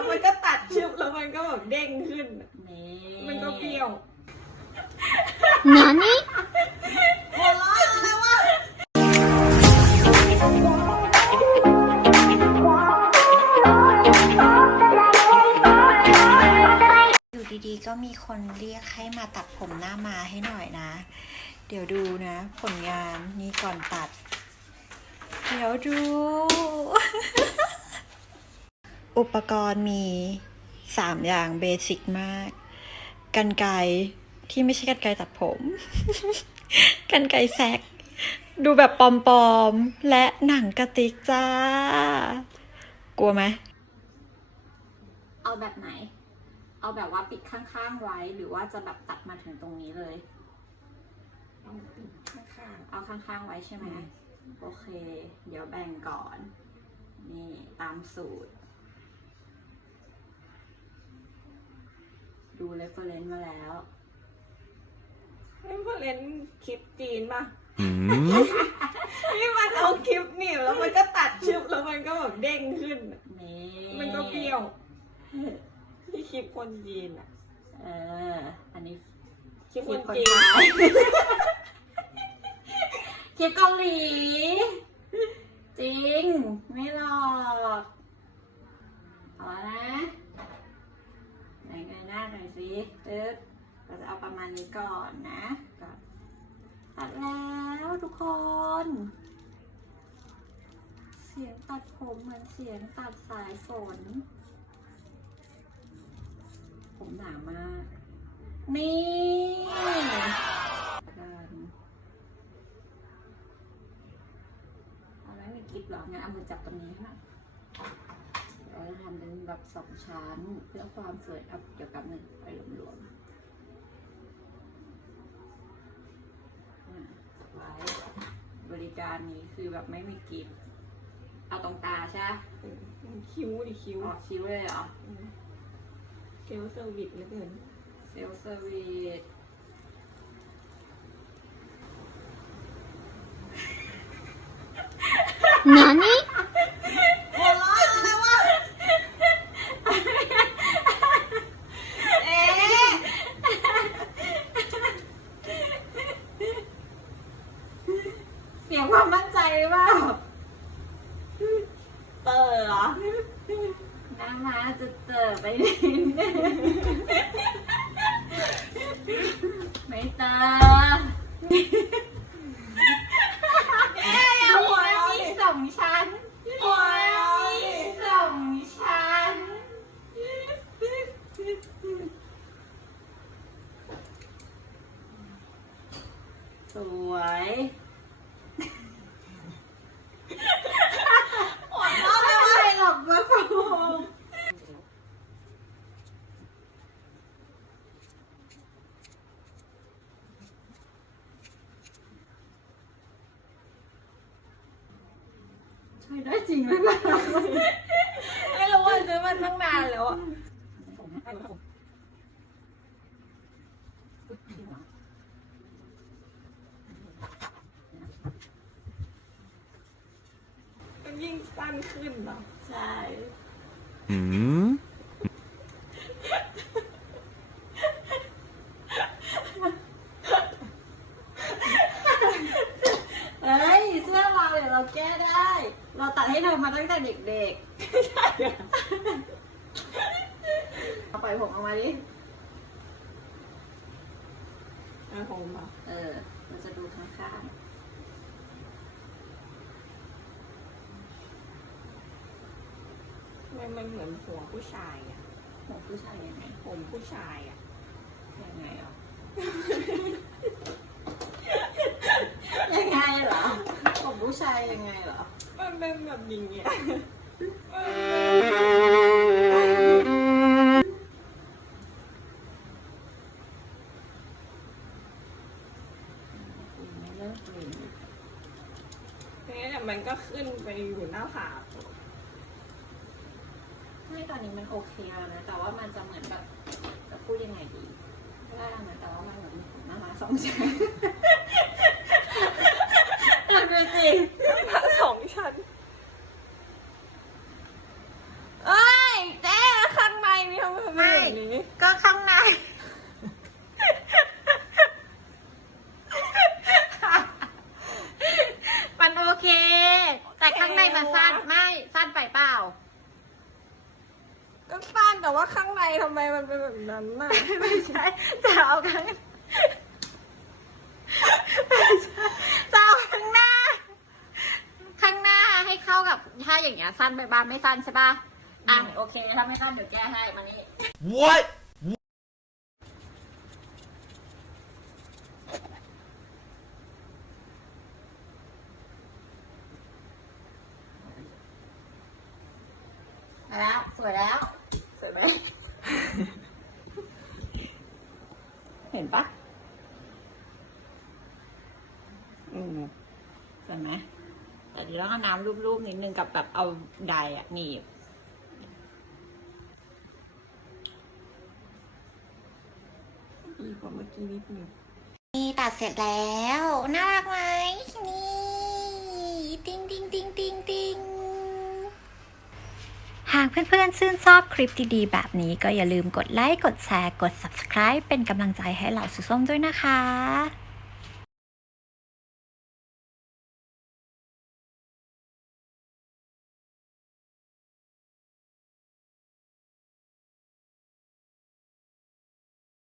แล้วมันก็ตัดชึบแล้วมันก็แบบเด้งขึ้นนี่มันก็เปรี้ยว何หัวเราะอะไรวะอยู่ดีๆ ก็มีคนเรียกให้มาตัดผมหน้ามาให้หน่อยนะ เดี๋ยวดูนะ ผลงานนี่ก่อนตัด เดี๋ยวดู อุปกรณ์มีสามอย่างเบสิกมากกันไกรที่ไม่ใช่กันไกรตัดผม กันไกรแซก ดูแบบปลอมๆ และหนังกระติกจ้า กลัวไหม เอาแบบไหน เอาแบบว่าปิดข้างๆไว้ หรือว่าจะแบบตัดมาถึงตรงนี้เลย เอาปิดข้างเอาข้างๆไว้ใช่ไหม โอเค เดี๋ยวแบ่งก่อน นี่ตามสูตร ดูเรฟเฟรนซ์มาแล้วๆให้เพื่อนเล่นคลิปจีนป่ะ Hmm? ที่มันเอาคลิปหนีบแล้วมันก็ตัดชึบแล้วมันก็แบบเด้งขึ้น นี่มันก็เปรี้ยวที่คลิปคนจีนอะเออ อันนี้คลิปคคลิปนคนจีนไทยคลิปเกาหลี จริง ไม่หรอกเอาละนะ ไหนเงยหน้าหน่อยสิตึ๊ดเราจะเอาประมาณนี้ก่อนนะก่อนตัดแล้วทุกคน เสียงตัดผมเหมือนเสียงตัดสายฝน ผมหนามาก นี่กันเอาแล้วมีกิฟต์เหรองั้นเอามือจับตรงนี้ค่ะ เราจะทำเป็นแบบสองชั้น เพื่อความสวยอัพเกี่ยวกับหนึ่งไปรวมๆไว้บริการนี้คือแบบไม่มีกิฟเอาตรงตาใช่ไหมคิ้วดิคิ้วออกคิ้วเลยเหรอเซลเซอร์วิสเหลือเกินเซลเซอร์วิส何หัวเราะอะไรวะ เอ๊ะ เสียงความมั่นใจหรือเปล่า เตอร์เหรอ หน้ามาจะเติบไปนิดนึงไม่เติบ เอ๊ะอย่าหัวเราะ มี ดิ สองชั้น หัวเราะ มี ดิ สองชั้น สวย หัวเราะอะไรวะไม่หรอกเว่าฟูใช้ได้จริงหรือเปล่าไม่รู้ว่าซื้อมันตั้งนานแล้วอะ มันยิ่งสั้นขึ้นเหรอใช่ Hmm? เฮ้ยเสื้อเราเดี๋ยวเราแก้ได้ เราตัดให้เธอมาตั้งแต่เด็กๆเอาปล่อยผมออกมาดิอะผมเหรอเออ มันจะดูข้าง มันมันเหมือนหัวผู้ชายอะๆผมผู้ชายยังไงผมผู้ชายอะยังไงอะยังไงเหรอผมผู้ชายยังไงเหรอมันเป็นแบบอย่างเงี้ยไม่เลิกเลยทีนี้เนี่ยมันก็ขึ้นไปอยู่หน้าผาก ไม่ตอนนี้มันโอเคแล้วนะ แต่ว่ามันจะเหมือนแบบจะพูดยังไงดีไม่ได้นะแต่ว่ามันเหมือนมามาสองชั้นทำดูสิมาสองชั้นเอ้ยแจ๊ข้างในนี่ทำไมไม่นี้ ก็ข้างในมันโอเค แต่ข้างในมันสั้นไม่สั้นไปเปล่า แต่ว่าข้างในทำไมมันเป็นแบบนั้นน่ะไม่ใช่จะเอาข้างจะเอาข้างหน้า ข้างหน้าให้เข้ากับถ้าอย่างเงี้ยสั้นไปบ้างไม่สั้นใช่ป่ะอะโอเคถ้าไม่สั้นเดี๋ยวแก้ให้มานี่ What มาแล้ วสวยแล้ว สวยไหม เห็นปะอืมสวยไหมแต่เดี๋ยวต้องเอาน้ำรูปๆนิดนึงกับแบบเอาไดร์อะหนีบดีกว่าเมื่อกี้นิดนึงนี่ตัดเสร็จแล้ว น่ารักไหมนี่ติ้งติ้งติ้งติ้งติ้งหากเพื่อนๆ ชื่นชอบคลิปดีๆ แบบนี้ก็อย่าลืมกดไลค์ กดแชร์ กด subscribe เป็นกำลังใจให้เหล่าสุส้มด้วยนะคะ